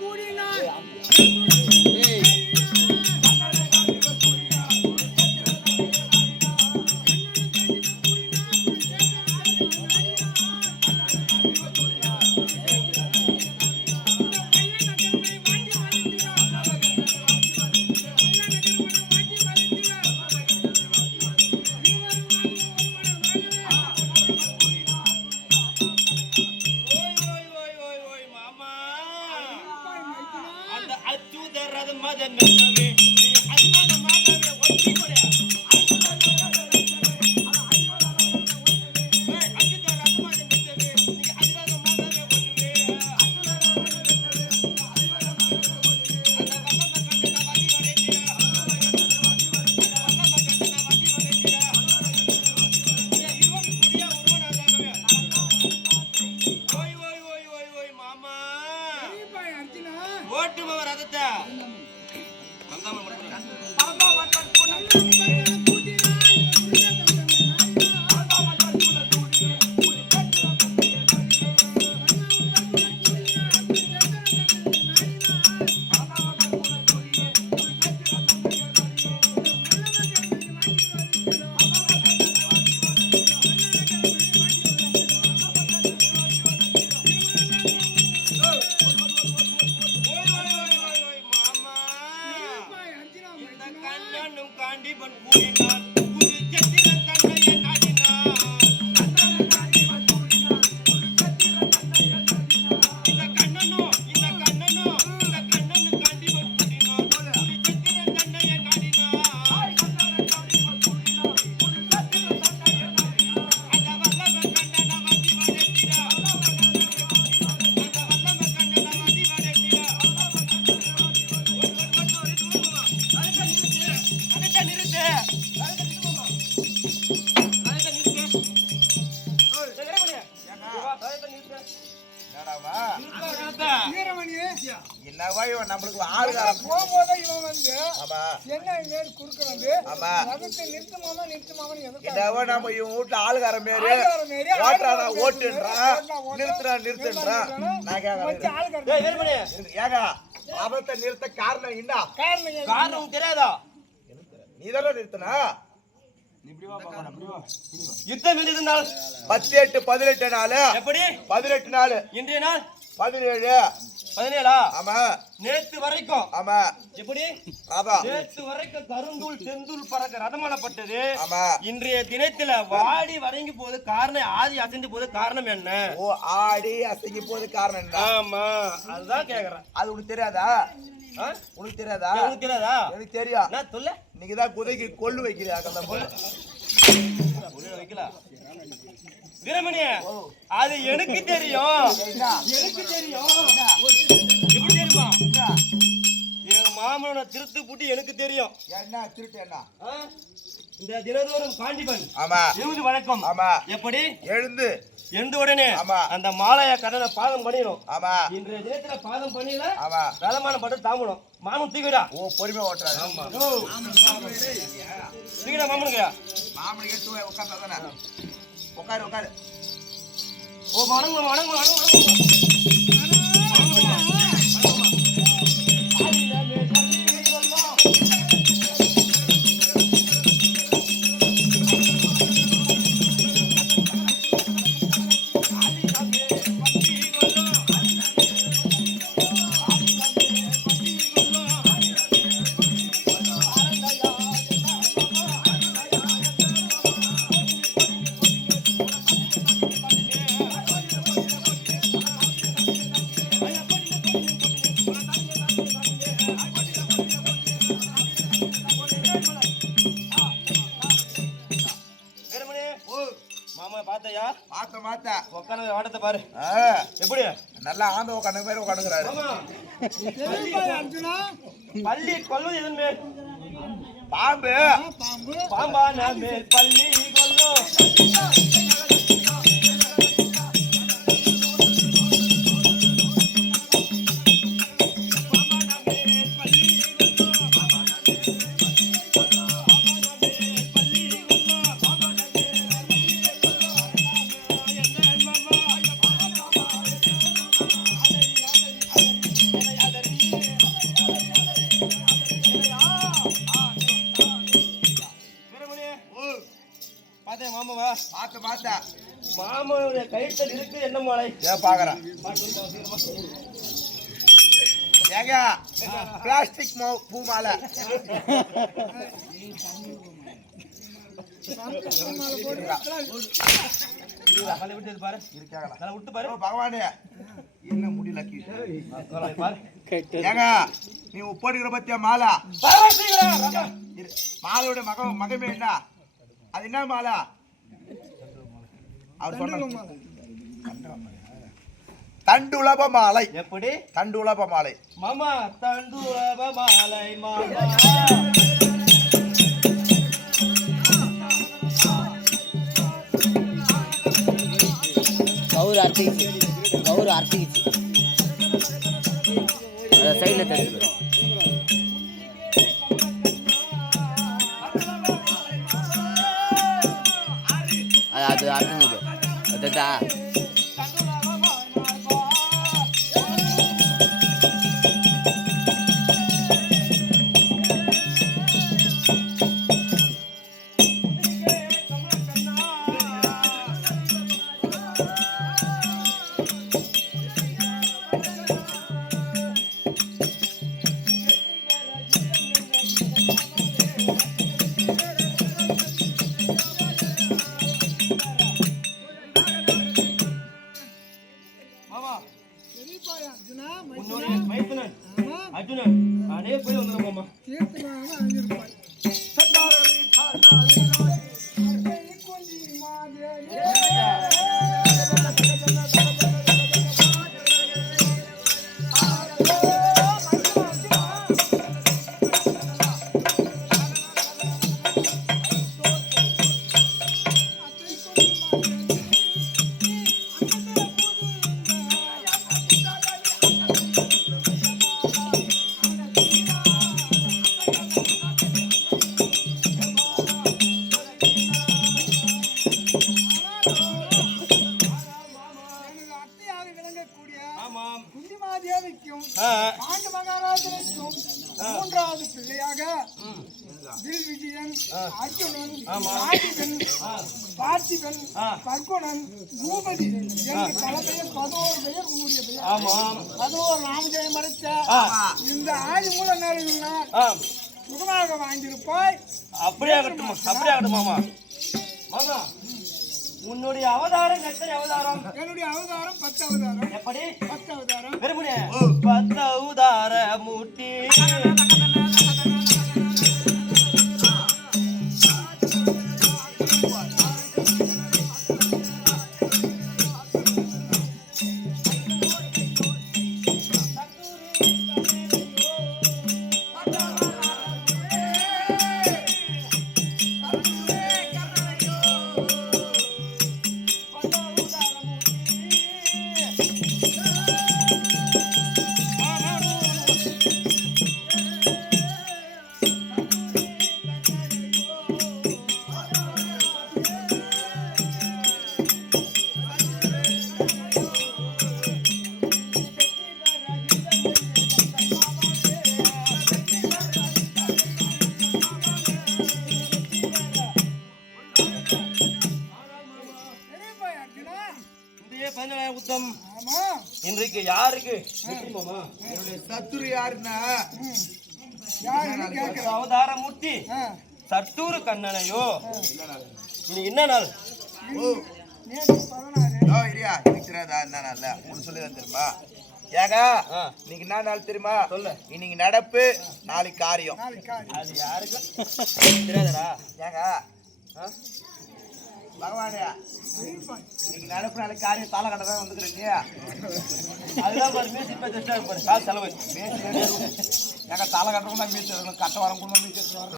கூடினான் அச்சுத ரத மத மெத்தவே ஒட்டி போடு போகும்போது இவன் வந்து ஆமா. என்ன மேல் குறுக்க வந்து? ஆமா. ரதத்தை நிறுத்துமாமா நிறுத்துமாமன்னு எதுக்கு என்னவா நம்ம இவன் வீட்டுல ஆளுகாரம் மாரி ஆளுகாரம் மாரி, ஓட்டுறானா ஆளுகாரம் ஓட்டுன்றான். ஓட்டுனா ஓட்டு, நிறுத்துறா நிறுத்துன்றான் நான் ஆபத்தை நிறுத்த காரணம் என்ன? காரணம்? காரணம் தெரியாதா? நீ தானே நிறுத்தினா? யுத்தம் இருந்தால் பத்து எட்டு பதினெட்டு நாலு எப்படி? பதினெட்டு நாலு இன்றைய நாள் பதினேழு. பதினேழா? ஆமா. நேத்து வரைக்கும். ஆமா. எப்படி? ஆமா. நேத்து வரைக்கும் கருந்தூள் செந்தூள் பறக்க ரதமலப்பட்டது ஆமா. இன்றைய தினத்துல வாடி வரைங்கி போது காரணம் ஆதி அசைந்து போது காரணம் என்ன? ஓ ஆடி அசைக்கு போது காரணம் என்ன? ஆமா. அதுதான் கேக்குறேன். அது உனக்கு தெரியாதா? உனக்கு தெரியாதா? உனக்கு தெரியாதா? எனக்கு தெரியும். என்ன சொல்ல. இன்னைக்கு தான் குதிரைக்கு கொள்ளு உள்ள வைக்கல? வீரமணி அது எனக்கு தெரியும். எனக்கு தெரியும். எப்படி தெரியுமா? எங்க மாமனோட திருத்து புட்டி எனக்கு தெரியும். என்ன திருட்டு என்ன? இந்த தினதோறும் காண்டிபன் ஆமா. எழுது வழக்கம். ஆமா. எப்படி? எழுந்து. எழுந்த உடனே ஆமா. அந்த மாலைய கடனை பாதம் பண்ணிடும் ஆமா. இன்றைய தினத்துல பாதம் பண்ணில ஆமா. ரதமான பட்டு தாமணும் மாமன் தூக்கிடா. ஓ பொறுமையா ஓட்டுறாரு. ஆமா. தூக்கிடா மாமனுக்கு. மாமனுக்கு உட்காந்து உட்காரு உட்காரு. ஓ வணங்க வணங்க வணங்க வணங்க மாமா பார்த்தையா மாத்த மாத்த உட்காந்து வாட்டத்தை பாரு எப்படி? நல்லா ஆந்த உட்காந்து மாதிரி உட்காந்துக்கிறாரு? பள்ளி கொல்வது எதன் மேல் பாம்பு. பாம்பு பாம்பான மேல் பள்ளி கொல்லும். மாமாவா பார்த்து மாமாவுடைய கயிற்றல் இருக்கு என்ன மாலை ஏன் பாக்குறேன் ஏங்க பிளாஸ்டிக் பூ மாலை என்ன முடியல ஏங்க நீ உப்படிக்கிற பத்தியா மாலா. மாலையோட மக மகமே என்ன? அது என்ன மாலா? அவர் சொன்ன தண்டுலப மாலை எப்படி? தண்டுலப மாலை மாமா தண்டுரப மாலை மாமா. கவுரு அர்த்திக்குச்சு கவுரு அர்த்திக்குச்சு அதை சைடில் தடுத்து அதுதான் la la குந்திமாதேவிக்கும் பாண்டு மகாராஜனுக்கும் மூன்றாவது பிள்ளையாக வில் விஜயன் அர்ஜுனன் ஆ, பார்த்திபன். பர்குணன் பூபதி என்று பல பெயர் பதினோரு பெயர் உன்னுடைய பெயர். பதினோரு அடைத்த இந்த ஆதி மூல ஆ, சுகமாக வாங்கியிருப்பாய் அப்படியே ஆகட்டும் அப்படியே ஆகட்டும் மாமா. மாமா. உன்னுடைய அவதாரம் எத்தனை அவதாரம்? என்னுடைய அவதாரம் பத்து அவதாரம். எப்படி? பத்து அவதாரம். பத்த உதார மூட்டி யாருக்கு? சத்துரு யாருன்னா? யாருன்னு கேட்கிறேன் பத்து அவதார மூர்த்தி ஆ, சட்டூர் கண்ணனையோ. இது என்ன நாள்? இரியா தெரியாதா என்ன நாள்ல? ஒன்று சொல்லி தான் தெரியுமா? ஏங்க ஆ. இன்னைக்கு என்ன நாள் தெரியுமா? சொல்லு. இன்னைக்கு நடப்பு நாளைக்கு காரியம். அது யாருக்கு? தெரியாதடா? பகவானே பெரியப்பாய் இன்னைக்கு நடப்பு நாளைக்கு காரியம் தாள கட்ட தான் வந்துக்கிறீங்க. அதுதான் பாரு மியூசிக் பத்தி பாரு காசு செலவு. ஏங்க தலை கட்டணும் தான் மீச்சு கட்ட வரம் கூட மீச்சு